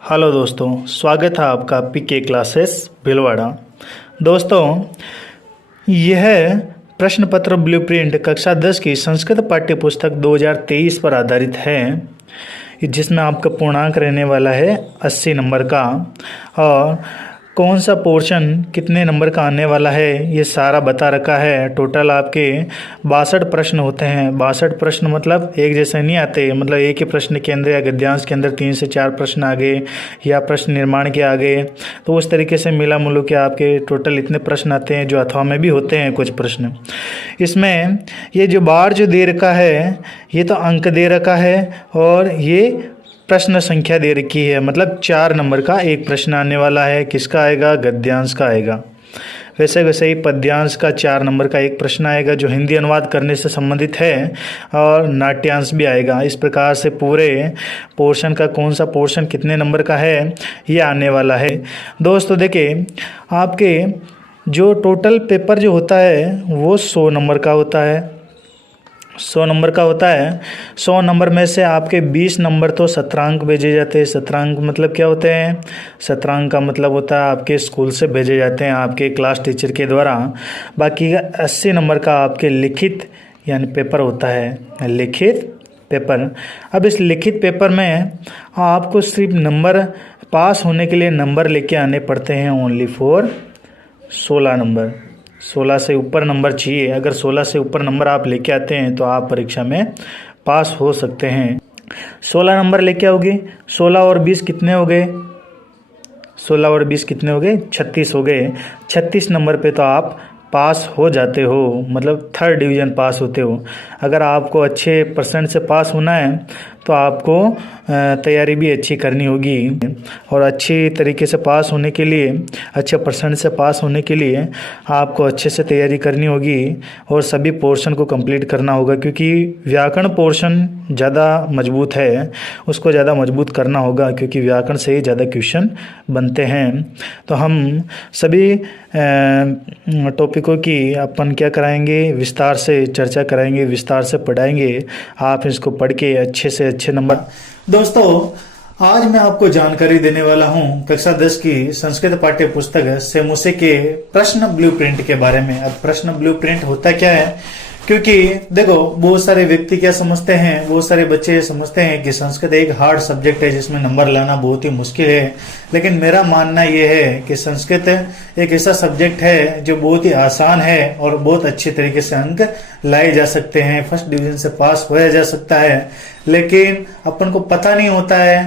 Hello दोस्तों, स्वागत है आपका पीके क्लासेस भीलवाड़ा। दोस्तों, यह प्रश्न पत्र ब्लूप्रिंट कक्षा 10 की संस्कृत पाठ्य पुस्तक 2023 पर आधारित है, जिसमें आपका पूर्णांक रहने वाला है 80 नंबर का। और कौन सा पोर्शन कितने नंबर का आने वाला है ये सारा बता रखा है। टोटल आपके 62 प्रश्न होते हैं। 62 प्रश्न मतलब एक जैसे नहीं आते, मतलब एक ही प्रश्न के अंदर या गद्यांश के अंदर 3 से 4 प्रश्न आ गए या प्रश्न निर्माण के आ गए, तो उस तरीके से मिला मुलू के आपके टोटल इतने प्रश्न आते हैं, जो अथवा में भी होते हैं कुछ प्रश्न। इसमें ये जो बार जो दे रखा है ये तो अंक दे रखा है, और ये प्रश्न संख्या दे रखी है, मतलब 4 नंबर का एक प्रश्न आने वाला है। किसका आएगा? गद्यांश का आएगा। वैसे वैसे ही पद्यांश का 4 नंबर का एक प्रश्न आएगा जो हिंदी अनुवाद करने से संबंधित है, और नाट्यांश भी आएगा। इस प्रकार से पूरे पोर्शन का कौन सा पोर्शन कितने नंबर का है ये आने वाला है। दोस्तों देखिए, आपके जो टोटल पेपर जो होता है वो 100 नंबर का होता है। 100 नंबर का होता है। 100 नंबर में से आपके 20 नंबर तो सत्रांक भेजे जाते हैं। सत्रांक मतलब क्या होते हैं? सत्रांक का मतलब होता है आपके स्कूल से भेजे जाते हैं, आपके क्लास टीचर के द्वारा। बाकी 80 नंबर का आपके लिखित यानी पेपर होता है, लिखित पेपर। अब इस लिखित पेपर में आपको सिर्फ नंबर पास होने के लिए नंबर लेके आने पड़ते हैं, ओनली फॉर 16 नंबर। 16 से ऊपर नंबर चाहिए। अगर 16 से ऊपर नंबर आप लेके आते हैं तो आप परीक्षा में पास हो सकते हैं। 16 नंबर लेके आओगे। 16 और 20 कितने हो गए? 16 और 20 कितने हो गए? 36 हो गए। 36 नंबर पे तो आप पास हो जाते हो, मतलब 3rd डिवीज़न पास होते हो। अगर आपको अच्छे परसेंट से पास होना है तो आपको तैयारी भी अच्छी करनी होगी, और अच्छी तरीके से पास होने के लिए, अच्छे परसेंट से पास होने के लिए आपको अच्छे से तैयारी करनी होगी और सभी पोर्शन को कंप्लीट करना होगा। क्योंकि व्याकरण पोर्शन ज़्यादा मजबूत है, उसको ज़्यादा मजबूत करना होगा, क्योंकि व्याकरण से ही ज़्यादा क्वेश्चन बनते हैं। तो हम सभी टॉपिकों की अपन क्या कराएंगे? विस्तार से चर्चा कराएंगे, विस्तार से पढ़ाएंगे। आप इसको पढ़ के अच्छे से अच्छे नंबर। दोस्तों, आज मैं आपको जानकारी देने वाला हूं कक्षा 10 की संस्कृत पाठ्य पुस्तक सेमुसे के प्रश्न ब्लूप्रिंट के बारे में। अब प्रश्न ब्लूप्रिंट होता क्या है? क्योंकि देखो, बहुत सारे व्यक्ति क्या समझते हैं, बहुत सारे बच्चे समझते हैं कि संस्कृत एक हार्ड सब्जेक्ट है जिसमें नंबर लाना बहुत ही मुश्किल है। लेकिन मेरा मानना यह है कि संस्कृत एक ऐसा सब्जेक्ट है जो बहुत ही आसान है और बहुत अच्छे तरीके से अंक लाए जा सकते हैं, 1st डिवीजन से पास होया जा सकता है। लेकिन अपन को पता नहीं होता है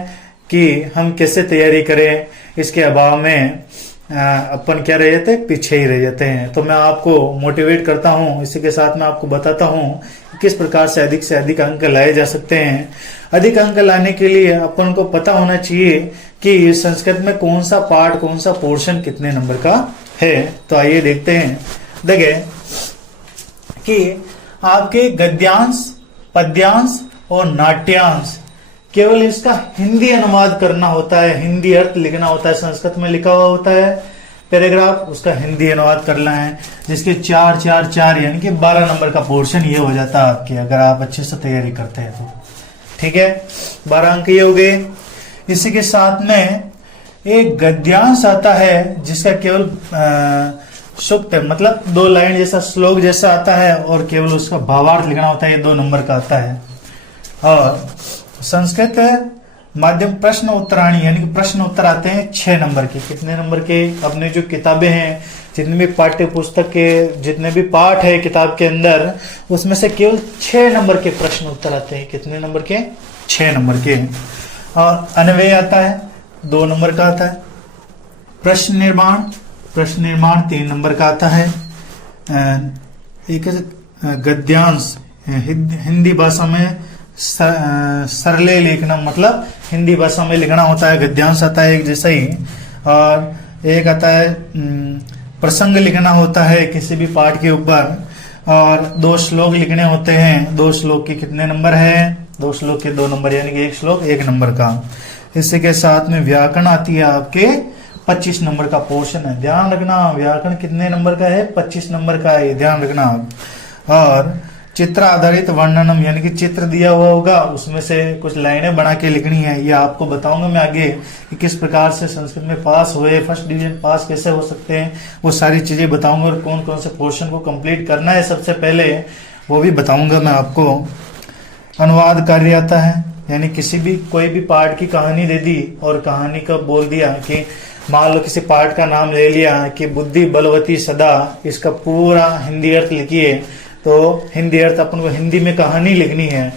कि हम कैसे तैयारी करें। इसके अभाव में अपन क्या रह जाते हैं? पीछे ही रह जाते हैं। तो मैं आपको मोटिवेट करता हूं, इसी के साथ मैं आपको बताता हूं कि किस प्रकार से अधिक अंक लाए जा सकते हैं। अधिक अंक लाने के लिए अपन को पता होना चाहिए कि संस्कृत में कौन सा पार्ट, कौन सा पोर्शन कितने नंबर का है। तो आइए देखते हैं। देखिए कि आपके गद्यांश, पद्यांश और नाट्यांश केवल इसका हिंदी अनुवाद करना होता है, हिंदी अर्थ लिखना होता है। संस्कृत में लिखा हुआ होता है पैराग्राफ, उसका हिंदी अनुवाद करना है, जिसके 4 4 4 यानी कि 12 नंबर का पोर्शन ये हो जाता है आपके, अगर आप अच्छे से तैयारी करते हैं तो। ठीक है, 12 अंक ये हो गए। इसी के साथ में एक गद्यांश आता है जिसका केवल सूक्त है, मतलब 2 लाइन जैसा, श्लोक जैसा आता है, और केवल उसका भावार्थ लिखना होता है, ये 2 नंबर का आता है। और संस्कृत माध्यम प्रश्न उत्तराणी यानी कि प्रश्न उत्तर आते हैं 6 नंबर के। कितने नंबर के? अपने जो किताबें हैं, जितने भी पाठ्य पुस्तक के जितने भी पाठ है किताब के अंदर, उसमें से केवल 6 नंबर के प्रश्न उत्तर आते हैं। कितने नंबर के? 6 नंबर के। और अन्वय आता है, 2 नंबर का आता है। प्रश्न निर्माण 3 नंबर का आता है। एक गद्यांश, हिंदी भाषा में सरले लिखना, मतलब हिंदी भाषा में लिखना होता है, गद्यांश आता है एक जैसा ही। और एक आता है प्रसंग लिखना होता है किसी भी पाठ के ऊपर, और 2 श्लोक लिखने होते हैं। 2 श्लोक के कितने नंबर है? 2 श्लोक के 2 नंबर, यानी कि 1 श्लोक 1 नंबर का। इसी के साथ में व्याकरण आती है आपके 25 नंबर का पोर्शन है। ध्यान रखना, व्याकरण कितने नंबर का है? 25 नंबर का है, ध्यान रखना। और चित्र आधारित वर्णनम, यानी कि चित्र दिया हुआ होगा, उसमें से कुछ लाइनें बना के लिखनी है। ये आपको बताऊंगा मैं आगे कि किस प्रकार से संस्कृत में पास हुए, फर्स्ट डिवीजन पास कैसे हो सकते हैं, वो सारी चीजें बताऊंगा। और कौन कौन से पोर्शन को कंप्लीट करना है सबसे पहले वो भी बताऊंगा मैं आपको। अनुवाद कार्य आता है, यानी किसी भी कोई भी पाठ की कहानी दे दी और कहानी का बोल दिया कि मान लो किसी पाठ का नाम ले लिया कि बुद्धि बलवती सदा, इसका पूरा हिंदी अर्थ लिखिए। तो हिंदी अर्थ अपन को हिंदी में कहानी लिखनी है,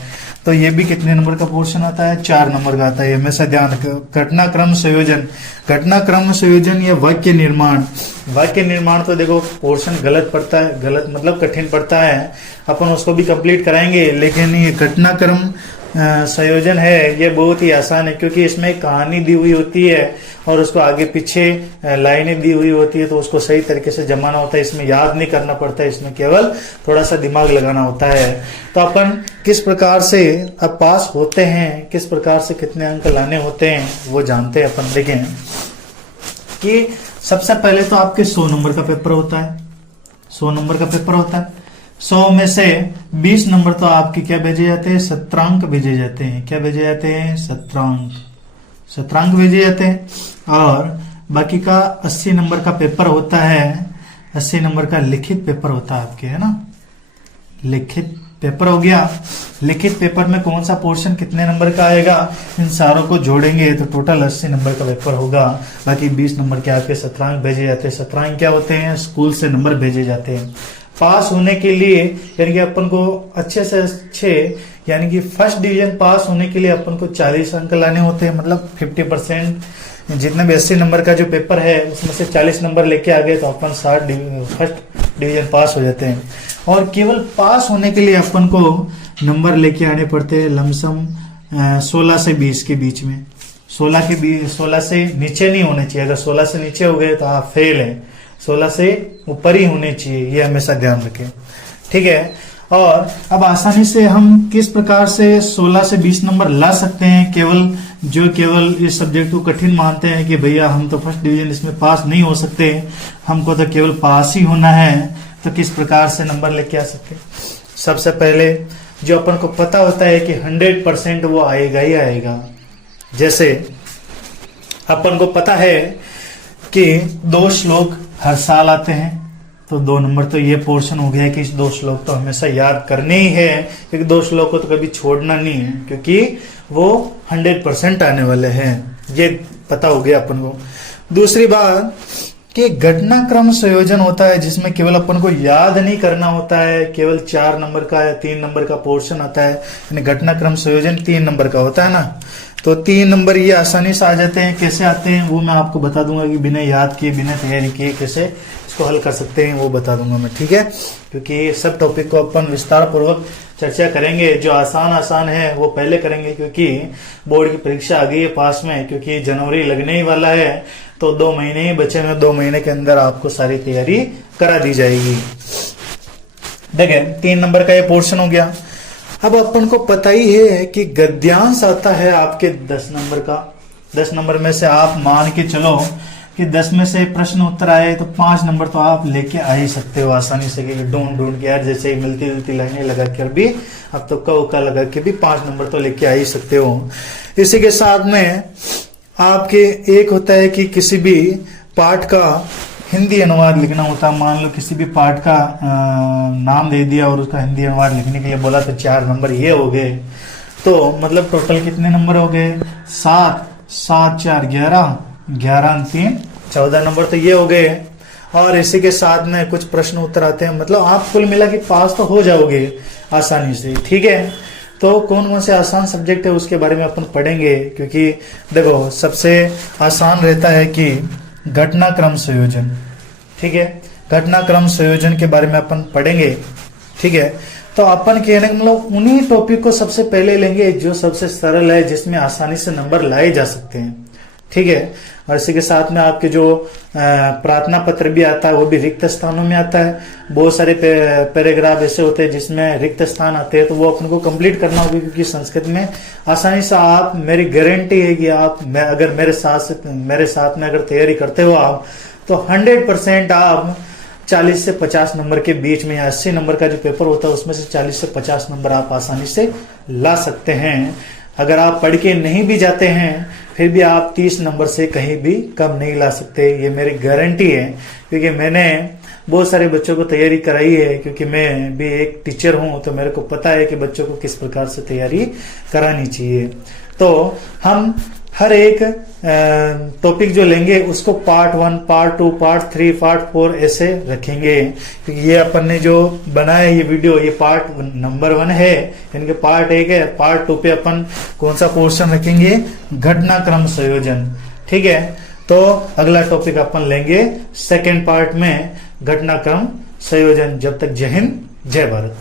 तो ये भी कितने नंबर का पोर्शन आता है? 4 नंबर का आता है। हमेशा ध्यान रखो। घटनाक्रम संयोजन, घटनाक्रम संयोजन या वाक्य निर्माण। वाक्य निर्माण तो देखो पोर्शन गलत पड़ता है, गलत मतलब कठिन पड़ता है, अपन उसको भी कंप्लीट कराएंगे। लेकिन ये घटनाक्रम संयोजन है, ये बहुत ही आसान है, क्योंकि इसमें कहानी दी हुई होती है और उसको आगे पीछे लाइनें दी हुई होती है, तो उसको सही तरीके से जमाना होता है। इसमें याद नहीं करना पड़ता है, इसमें केवल थोड़ा सा दिमाग लगाना होता है। तो अपन किस प्रकार से अब पास होते हैं, किस प्रकार से कितने अंक लाने होते हैं वो जानते हैं अपन। देखें कि सबसे पहले तो आपके 100 नंबर का पेपर होता है, 100 नंबर का पेपर होता है। 100 में से 20 नंबर तो आपके क्या भेजे जाते हैं? सत्रांक भेजे जाते हैं। क्या भेजे जाते हैं? सत्रांक, सत्रांक भेजे जाते हैं। और बाकी का 80 नंबर का पेपर होता है, 80 नंबर का लिखित पेपर होता है आपके, है ना। लिखित पेपर हो गया। लिखित पेपर में कौन सा पोर्शन कितने नंबर का आएगा, इन सारों को जोड़ेंगे तो टोटल 80 नंबर का पेपर होगा। बाकी 20 नंबर के आपके सत्रांक भेजे जाते हैं। सत्रांक क्या होते हैं? स्कूल से नंबर भेजे जाते हैं। पास होने के लिए, यानी कि अपन को अच्छे से अच्छे, यानी कि फर्स्ट डिवीजन पास होने के लिए अपन को 40 अंक लाने होते हैं, मतलब 50%। जितने भी 80 नंबर का जो पेपर है उसमें से 40 नंबर लेके आ गए तो अपन फर्स्ट डिवीजन पास हो जाते हैं। और केवल पास होने के लिए अपन को नंबर लेके आने पड़ते हैं लमसम 16 से 20 के बीच में। 16 से नीचे नहीं होने चाहिए। अगर 16 से नीचे हो गए तो आप फेल हैं, 16 से ऊपर ही होने चाहिए, ये हमेशा ध्यान रखें, ठीक है। और अब आसानी से हम किस प्रकार से 16 से 20 नंबर ला सकते हैं, केवल इस सब्जेक्ट को कठिन मानते हैं कि भैया हम तो फर्स्ट डिवीजन इसमें पास नहीं हो सकते, हमको तो केवल पास ही होना है, तो किस प्रकार से नंबर लेके आ सकते हैं? सबसे पहले जो अपन को पता होता है कि 100% वो आएगा ही आएगा। जैसे अपन को पता है कि 2 श्लोक हर साल आते हैं, तो 2 नंबर तो ये पोर्शन हो गया कि इस 2 श्लोक तो हमेशा याद करने ही है, क्योंकि 2 श्लोक को तो कभी छोड़ना नहीं है, क्योंकि वो 100% आने वाले हैं, ये पता हो गया अपन को। दूसरी बात कि घटनाक्रम संयोजन होता है, जिसमें केवल अपन को याद नहीं करना होता है, केवल 4 नंबर का या 3 नंबर का पोर्शन आता है, यानी घटनाक्रम संयोजन 3 नंबर का होता है ना। तो 3 नंबर ये आसानी से आ जाते हैं। कैसे आते हैं वो मैं आपको बता दूंगा कि बिना याद किए, बिना तैयारी किए कैसे इसको हल कर सकते हैं वो बता दूंगा मैं, ठीक है। क्योंकि सब टॉपिक को अपन विस्तार पूर्वक चर्चा करेंगे। जो आसान है वो पहले करेंगे, क्योंकि बोर्ड की परीक्षा आ गई है पास में, क्योंकि जनवरी लगने ही वाला है, तो 2 महीने ही बचे हैं। 2 महीने के अंदर आपको सारी तैयारी करा दी जाएगी। देखें 3 नंबर का ये पोर्शन हो गया। अब अपन को पता ही है कि गद्यांश आता है आपके 10 नंबर का। 10 नंबर में से आप मान के चलो कि 10 में से प्रश्न उत्तर आए तो 5 नंबर तो आप लेके आ ही सकते हो आसानी से, कि ढूंढ के यार जैसे मिलती जुलती लाइनें लगा कर भी अब तो का लगा के भी 5 नंबर तो लेके आ ही सकते हो। इसी के साथ में आपके एक होता है कि किसी भी पाठ का हिंदी अनुवाद लिखना होता है। मान लो किसी भी पाठ का नाम दे दिया और उसका हिंदी अनुवाद लिखने के लिए बोला तो 4 नंबर ये हो गए। तो मतलब टोटल कितने नंबर हो गए? 7, 7, 4, 11, 11, 3, 14 नंबर तो ये हो गए। और इसी के साथ में कुछ प्रश्न उत्तर आते हैं, मतलब आप कुल मिला के पास तो हो जाओगे आसानी से, ठीक है। तो कौन कौन से आसान सब्जेक्ट है उसके बारे में अपन पढ़ेंगे, क्योंकि देखो सबसे आसान रहता है कि घटनाक्रम संयोजन, ठीक है। घटनाक्रम संयोजन के बारे में अपन पढ़ेंगे, ठीक है। तो अपन कहने का मतलब उन्हीं टॉपिक को सबसे पहले लेंगे जो सबसे सरल है, जिसमें आसानी से नंबर लाए जा सकते हैं, ठीक है। और इसी के साथ में आपके जो प्रार्थना पत्र भी आता है वो भी रिक्त स्थानों में आता है। बहुत सारे पैराग्राफ ऐसे होते हैं जिसमें रिक्त स्थान आते हैं, तो वो अपन को कंप्लीट करना होगा, क्योंकि संस्कृत में आसानी से आप, मेरी गारंटी है कि आप अगर मेरे साथ में अगर तैयारी करते हो आप, तो 100% आप 40 से 50 नंबर के बीच में, या 80 नंबर का जो पेपर होता है उसमें से 40 से 50 नंबर आप आसानी से ला सकते हैं। अगर आप पढ़ के नहीं भी जाते हैं फिर भी आप 30 नंबर से कहीं भी कम नहीं ला सकते, ये मेरी गारंटी है। क्योंकि मैंने बहुत सारे बच्चों को तैयारी कराई है, क्योंकि मैं भी एक टीचर हूं, तो मेरे को पता है कि बच्चों को किस प्रकार से तैयारी करानी चाहिए। तो हम हर एक टॉपिक जो लेंगे उसको पार्ट 1, पार्ट 2, पार्ट 3, पार्ट 4 ऐसे रखेंगे। क्योंकि ये अपन ने जो बनाया ये वीडियो, ये पार्ट नंबर 1 है, यानी कि पार्ट 1 है। पार्ट 2 पे अपन कौन सा पोर्शन रखेंगे? घटनाक्रम संयोजन। ठीक है, तो अगला टॉपिक अपन लेंगे सेकेंड पार्ट में, घटनाक्रम संयोजन। जब तक जय हिंद, जय भारत।